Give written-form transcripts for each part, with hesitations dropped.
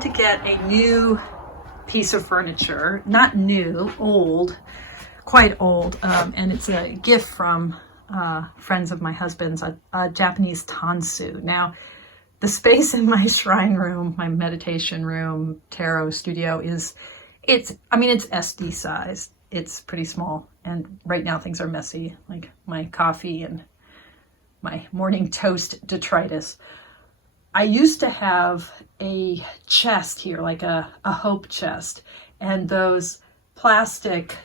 had to get a new piece of furniture, not new, old, quite old, and it's a gift from friends of my husband's, a Japanese tansu. Now, the space in my shrine room, my meditation room, tarot studio it's SD size. It's pretty small, and right now things are messy, like my coffee and my morning toast detritus. I used to have a chest here, like a hope chest, and those plastic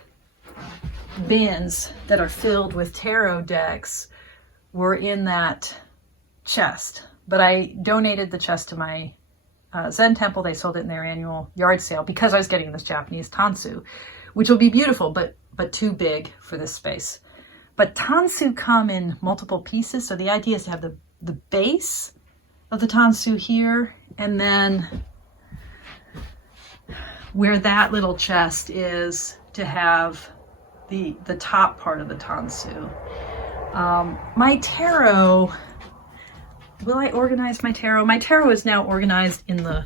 bins that are filled with tarot decks were in that chest. But I donated the chest to my Zen temple. They sold it in their annual yard sale because I was getting this Japanese tansu, which will be beautiful, but too big for this space. But tansu come in multiple pieces, so the idea is to have the base of the tansu here, and then where that little chest is, to have the top part of the tansu. My tarot, will I organize my tarot? My tarot is now organized in the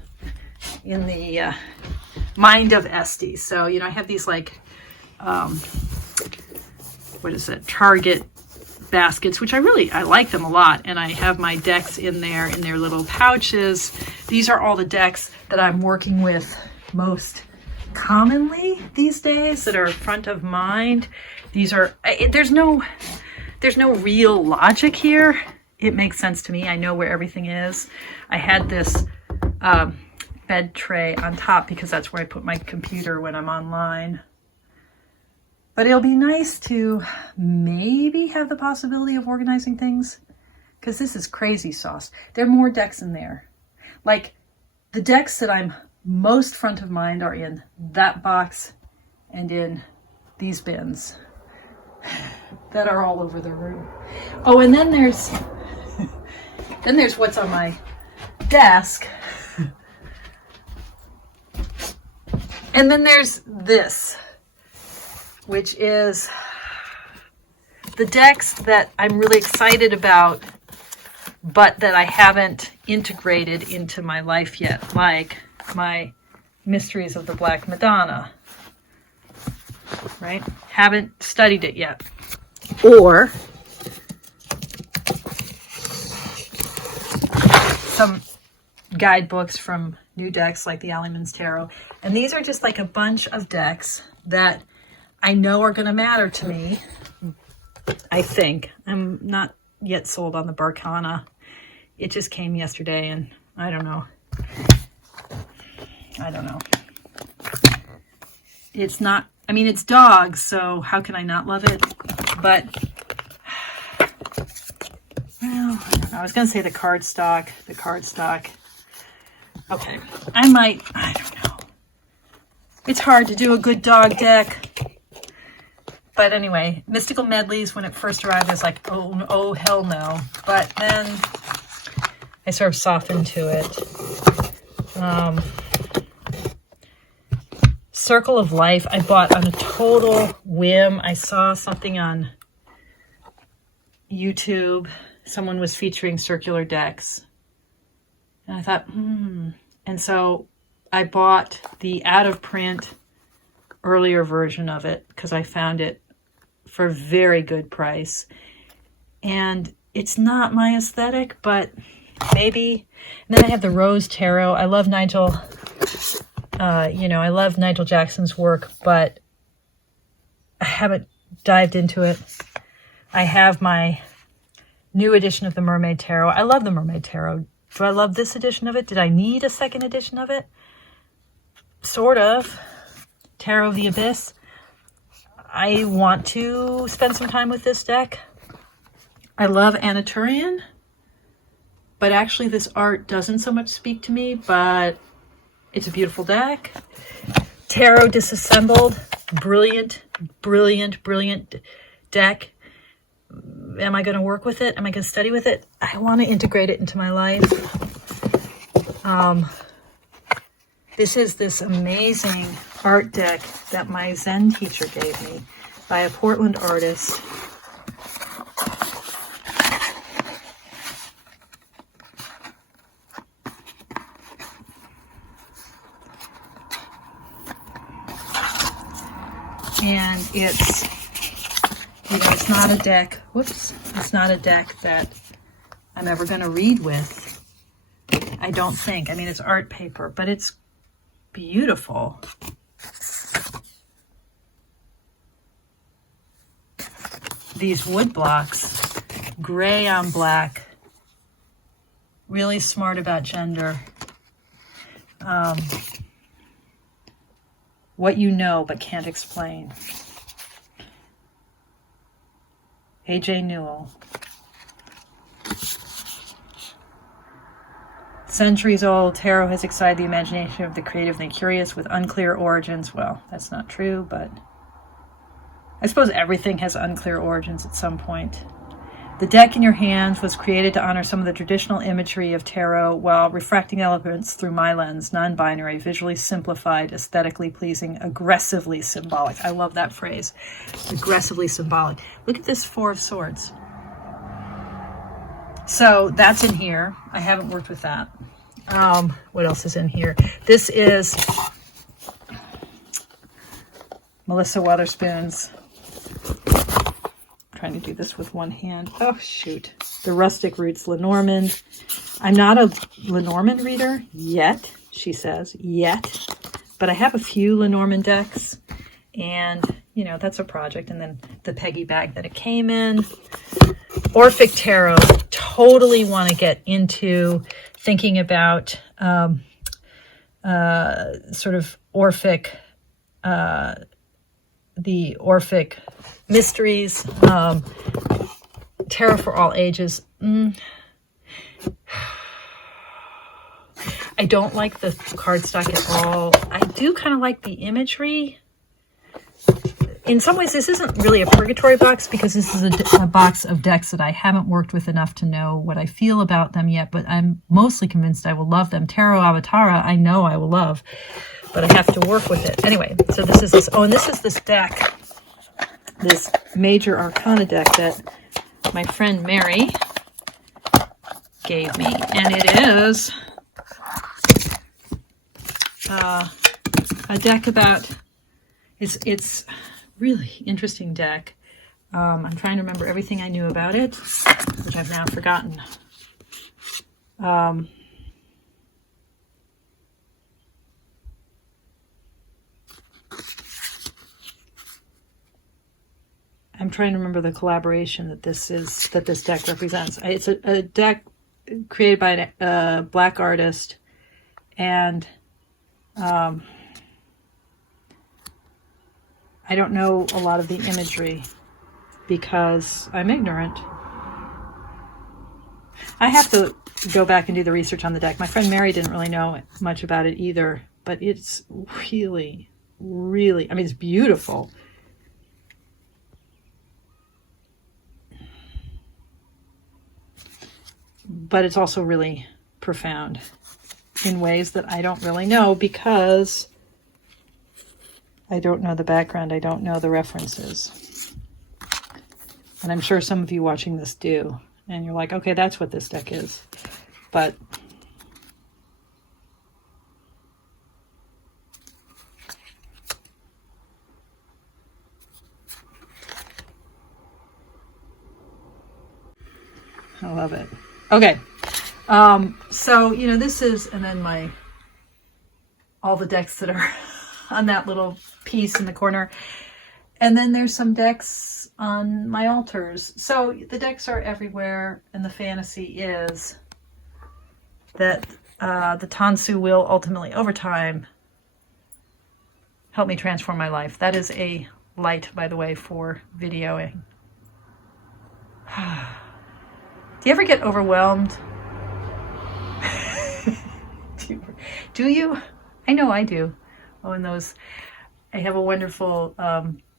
mind of Esty. So, I have these like, what is it? Target baskets, which I like them a lot. And I have my decks in their little pouches. These are all the decks that I'm working with most commonly these days that are front of mind. These are, there's no real logic here. It makes sense to me. I know where everything is. I had this bed tray on top because that's where I put my computer when I'm online. But it'll be nice to maybe have the possibility of organizing things, because this is crazy sauce. There are more decks in there. Like, the decks that I'm most front of mind are in that box and in these bins that are all over the room. Oh, and then there's what's on my desk. And then there's this, which is the decks that I'm really excited about, but that I haven't integrated into my life yet, like my Mysteries of the Black Madonna, right? Haven't studied it yet. Or some guidebooks from new decks like the Alleyman's Tarot. And these are just like a bunch of decks that I know are going to matter to me, I think. I'm not yet sold on the Barkana. It just came yesterday, and I don't know. It's not, it's dogs, so how can I not love it? But, well, I don't know. I was going to say the cardstock. Okay, I don't know. It's hard to do a good dog deck. But anyway, Mystical Medleys, when it first arrived, I was like, oh, hell no. But then I sort of softened to it. Circle of Life, I bought on a total whim. I saw something on YouTube. Someone was featuring circular decks. And I thought, And so I bought the out-of-print earlier version of it because I found it for a very good price. And it's not my aesthetic, but maybe. And then I have the Rose Tarot. I love Nigel. I love Nigel Jackson's work, but I haven't dived into it. I have my new edition of the Mermaid Tarot. I love the Mermaid Tarot. Do I love this edition of it? Did I need a second edition of it? Sort of. Tarot of the Abyss. I want to spend some time with this deck. I love Anaturian, but actually this art doesn't so much speak to me, but it's a beautiful deck. Tarot Disassembled. Brilliant, brilliant, brilliant deck. Am I going to work with it? Am I going to study with it? I want to integrate it into my life. This is this amazing art deck that my Zen teacher gave me by a Portland artist. And it's, it's not a deck, it's not a deck that I'm ever going to read with, I don't think. I mean, it's art paper, but it's beautiful. These wood blocks, gray on black, really smart about gender. What you know but can't explain. A.J. Newell. Centuries old, tarot has excited the imagination of the creative and the curious with unclear origins. Well, that's not true, but I suppose everything has unclear origins at some point. The deck in your hands was created to honor some of the traditional imagery of tarot while refracting elements through my lens, non-binary, visually simplified, aesthetically pleasing, aggressively symbolic. I love that phrase, aggressively symbolic. Look at this Four of Swords. So that's in here. I haven't worked with that. What else is in here? This is Melissa Weatherspoon's, trying to do this with one hand. Oh, shoot. The Rustic Roots Lenormand. I'm not a Lenormand reader yet, she says, yet. But I have a few Lenormand decks, and, that's a project. And then the Peggy bag that it came in. Orphic Tarot. Totally want to get into thinking about sort of Orphic, the Orphic mysteries, tarot for all ages. I don't like the cardstock at all. I do kind of like the imagery. In some ways, this isn't really a purgatory box because this is a box of decks that I haven't worked with enough to know what I feel about them yet, but I'm mostly convinced I will love them. Tarot Avatara, I know I will love, but I have to work with it. Anyway, so this is this. Oh, and this is this deck, this Major Arcana deck that my friend Mary gave me, and it is a deck about, it's really interesting deck. I'm trying to remember everything I knew about it, which I've now forgotten. I'm trying to remember the collaboration that this deck represents. It's a deck created by a black artist, and I don't know a lot of the imagery because I'm ignorant. I have to go back and do the research on the deck. My friend Mary didn't really know much about it either, but it's really, really, I mean, it's beautiful. But it's also really profound in ways that I don't really know because I don't know the background. I don't know the references. And I'm sure some of you watching this do. And you're like, okay, that's what this deck is. But I love it. Okay. So, this is, and then all the decks that are on that little piece in the corner. And then there's some decks on my altars. So the decks are everywhere, and the fantasy is that the Tansu will ultimately, over time, help me transform my life. That is a light, by the way, for videoing. Do you ever get overwhelmed? Do you? I know I do. Oh, and I have a wonderful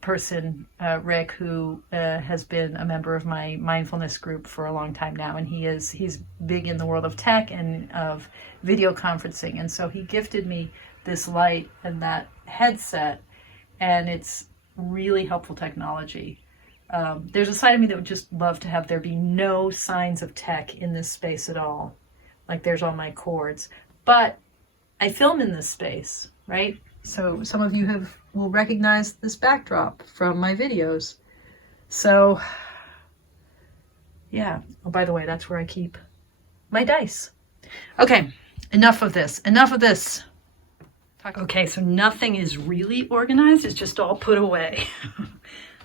person, Rick, who has been a member of my mindfulness group for a long time now, and he's big in the world of tech and of video conferencing, and so he gifted me this light and that headset, and it's really helpful technology. There's a side of me that would just love to have there be no signs of tech in this space at all. Like there's all my cords. But I film in this space, right? So some of you will recognize this backdrop from my videos. So yeah. Oh, by the way, that's where I keep my dice. Okay, enough of this. Enough of this. Okay, so nothing is really organized. It's just all put away.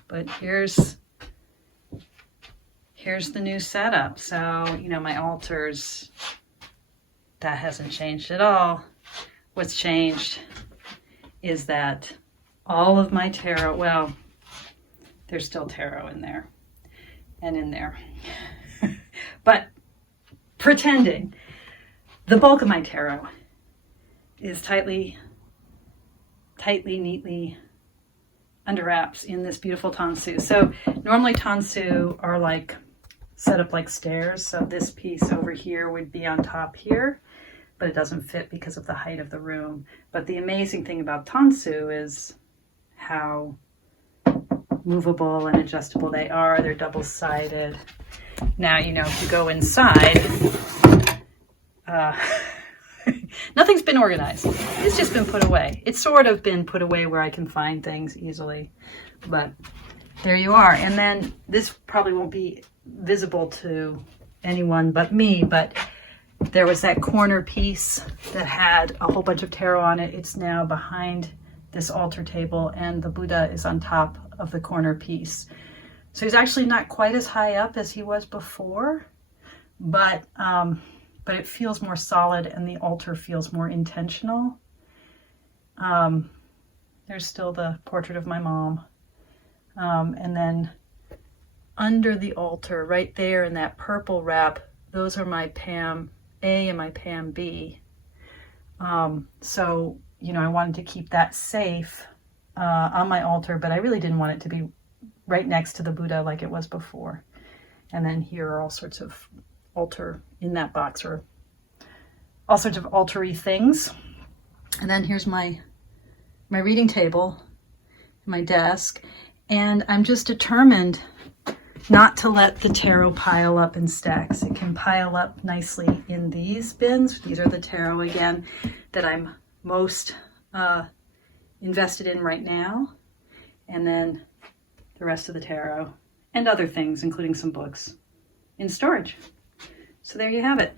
But here's the new setup. So, you know, my altars, that hasn't changed at all. What's changed is that all of my tarot, well, there's still tarot in there and in there. But pretending, the bulk of my tarot is tightly, neatly under wraps in this beautiful tansu. So normally tansu are like set up like stairs. So this piece over here would be on top here, but it doesn't fit because of the height of the room. But the amazing thing about tansu is how movable and adjustable they are. They're double-sided. Now, you know, if you go inside, nothing's been organized. It's just been put away. It's sort of been put away where I can find things easily, but there you are. And then this probably won't be visible to anyone but me, but there was that corner piece that had a whole bunch of tarot on it. It's now behind this altar table, and the Buddha is on top of the corner piece. So he's actually not quite as high up as he was before, but it feels more solid, and the altar feels more intentional. There's still the portrait of my mom. And then under the altar, right there in that purple wrap, those are my Pam A and my Pam B. So, you know, I wanted to keep that safe on my altar, but I really didn't want it to be right next to the Buddha like it was before. And then here are all sorts of altar in that box, or all sorts of altar-y things. And then here's my reading table, my desk, and I'm just determined not to let the tarot pile up in stacks. It can pile up nicely in these bins. These are the tarot, again, that I'm most invested in right now. And then the rest of the tarot and other things, including some books, in storage. So there you have it.